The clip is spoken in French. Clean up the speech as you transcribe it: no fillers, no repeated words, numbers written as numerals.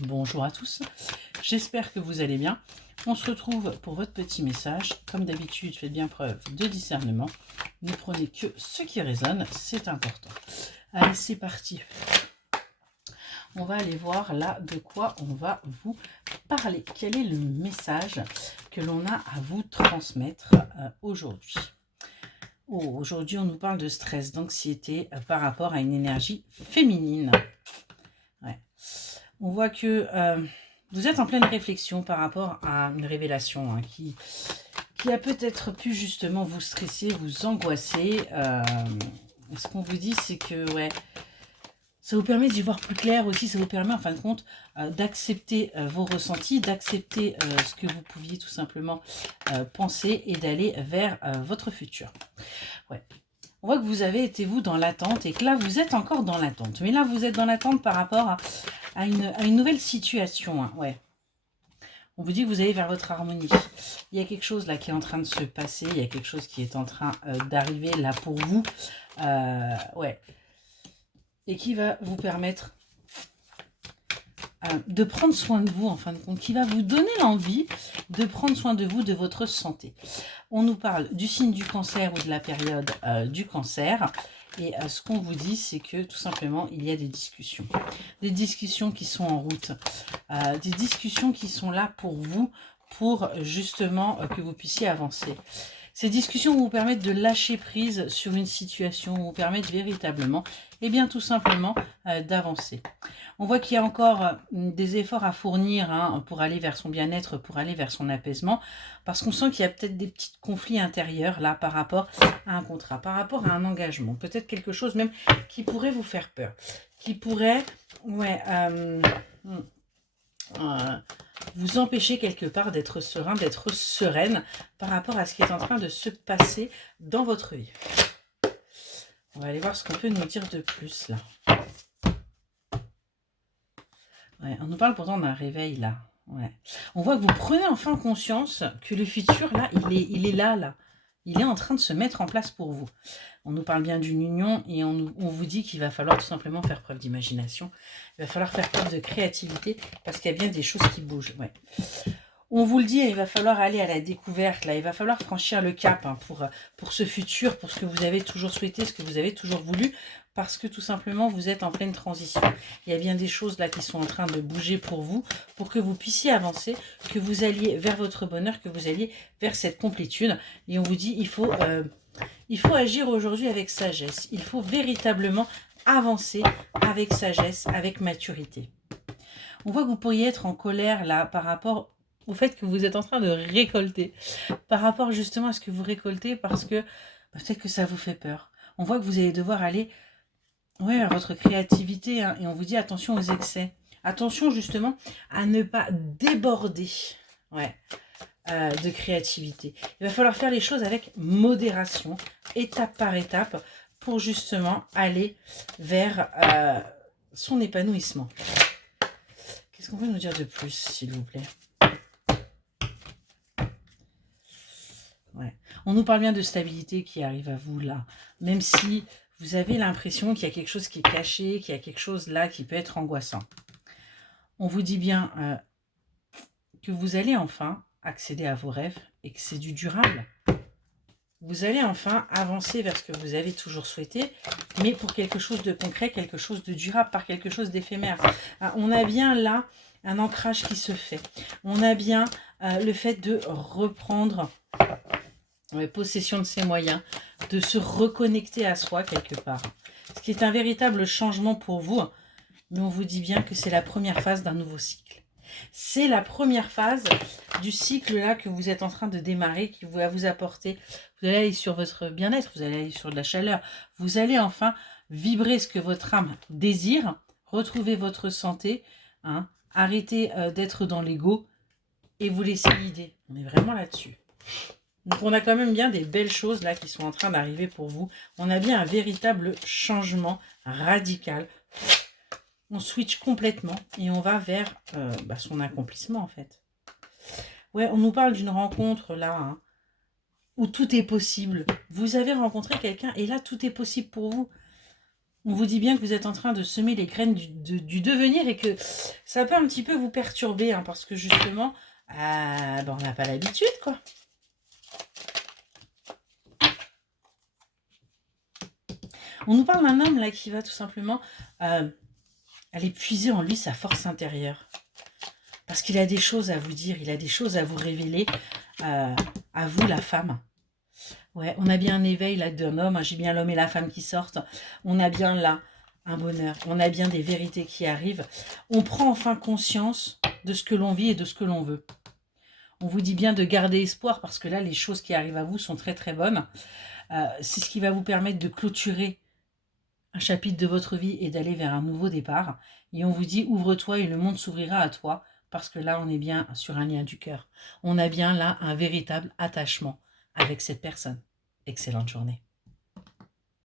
Bonjour à tous, j'espère que vous allez bien. On se retrouve pour votre petit message. Comme d'habitude, faites bien preuve de discernement. Ne prenez que ce qui résonne, c'est important. Allez, c'est parti. On va aller voir là de quoi on va vous parler. Quel est le message que l'on a à vous transmettre aujourd'hui? Aujourd'hui, on nous parle de stress, d'anxiété par rapport à une énergie féminine. Ouais. On voit que vous êtes en pleine réflexion par rapport à une révélation qui a peut-être pu justement vous stresser, vous angoisser. Ce qu'on vous dit, c'est que ouais, ça vous permet d'y voir plus clair aussi, ça vous permet en fin de compte d'accepter vos ressentis, d'accepter ce que vous pouviez tout simplement penser et d'aller vers votre futur. Ouais. On voit que vous avez été vous dans l'attente et que là vous êtes encore dans l'attente. Mais là vous êtes dans l'attente par rapport à une nouvelle situation. Hein. Ouais. On vous dit que vous allez vers votre harmonie. Il y a quelque chose là qui est en train de se passer. Il y a quelque chose qui est en train d'arriver là pour vous. Ouais. Et qui va vous permettre de prendre soin de vous en fin de compte. Qui va vous donner l'envie de prendre soin de vous, de votre santé. On nous parle du signe du cancer ou de la période du cancer. Et ce qu'on vous dit, c'est que tout simplement, il y a des discussions. Des discussions qui sont en route. Des discussions qui sont là pour vous, pour justement que vous puissiez avancer. Ces discussions vous permettent de lâcher prise sur une situation, vous permettent véritablement, et bien tout simplement, d'avancer. On voit qu'il y a encore des efforts à fournir pour aller vers son bien-être, pour aller vers son apaisement, parce qu'on sent qu'il y a peut-être des petits conflits intérieurs là par rapport à un contrat, par rapport à un engagement, peut-être quelque chose même qui pourrait vous faire peur, qui pourrait vous empêcher quelque part d'être serein, d'être sereine par rapport à ce qui est en train de se passer dans votre vie. On va aller voir ce qu'on peut nous dire de plus là. Ouais, on nous parle pourtant d'un réveil là. Ouais. On voit que vous prenez enfin conscience que le futur là, il est là. Il est en train de se mettre en place pour vous. On nous parle bien d'une union et on vous dit qu'il va falloir tout simplement faire preuve d'imagination. Il va falloir faire preuve de créativité parce qu'il y a bien des choses qui bougent. Ouais. On vous le dit, il va falloir aller à la découverte, là. Il va falloir franchir le cap pour ce futur, pour ce que vous avez toujours souhaité, ce que vous avez toujours voulu, parce que tout simplement, vous êtes en pleine transition. Il y a bien des choses là qui sont en train de bouger pour vous, pour que vous puissiez avancer, que vous alliez vers votre bonheur, que vous alliez vers cette complétude. Et on vous dit, il faut agir aujourd'hui avec sagesse. Il faut véritablement avancer avec sagesse, avec maturité. On voit que vous pourriez être en colère là par rapport au fait que vous êtes en train de récolter, par rapport justement à ce que vous récoltez, parce que peut-être que ça vous fait peur. On voit que vous allez devoir aller à votre créativité, et on vous dit attention aux excès. Attention justement à ne pas déborder de créativité. Il va falloir faire les choses avec modération, étape par étape, pour justement aller vers son épanouissement. Qu'est-ce qu'on peut nous dire de plus, s'il vous plaît? Ouais. On nous parle bien de stabilité qui arrive à vous là. Même si vous avez l'impression qu'il y a quelque chose qui est caché, qu'il y a quelque chose là qui peut être angoissant. On vous dit bien que vous allez enfin accéder à vos rêves et que c'est du durable. Vous allez enfin avancer vers ce que vous avez toujours souhaité, mais pour quelque chose de concret, quelque chose de durable, par quelque chose d'éphémère. On a bien là un ancrage qui se fait. On a bien le fait de reprendre possession de ses moyens, de se reconnecter à soi quelque part. Ce qui est un véritable changement pour vous, mais on vous dit bien que c'est la première phase d'un nouveau cycle. C'est la première phase du cycle là que vous êtes en train de démarrer, qui va vous apporter. Vous allez aller sur votre bien-être, vous allez aller sur de la chaleur, vous allez enfin vibrer ce que votre âme désire, retrouver votre santé, arrêter d'être dans l'ego et vous laisser guider. On est vraiment là-dessus. Donc on a quand même bien des belles choses là qui sont en train d'arriver pour vous. On a bien un véritable changement radical. On switch complètement et on va vers son accomplissement en fait. Ouais, on nous parle d'une rencontre là où tout est possible. Vous avez rencontré quelqu'un et là tout est possible pour vous. On vous dit bien que vous êtes en train de semer les graines du devenir et que ça peut un petit peu vous perturber, hein, parce que justement, ben, on n'a pas l'habitude, quoi. On nous parle d'un homme là qui va tout simplement aller puiser en lui sa force intérieure. Parce qu'il a des choses à vous dire, il a des choses à vous révéler, à vous la femme. Ouais, on a bien un éveil là d'un homme, hein, j'ai bien l'homme et la femme qui sortent. On a bien là un bonheur, on a bien des vérités qui arrivent. On prend enfin conscience de ce que l'on vit et de ce que l'on veut. On vous dit bien de garder espoir parce que là, les choses qui arrivent à vous sont très très bonnes. C'est ce qui va vous permettre de clôturer un chapitre de votre vie et d'aller vers un nouveau départ. Et on vous dit, ouvre-toi et le monde s'ouvrira à toi, parce que là, on est bien sur un lien du cœur. On a bien là un véritable attachement avec cette personne. Excellente journée.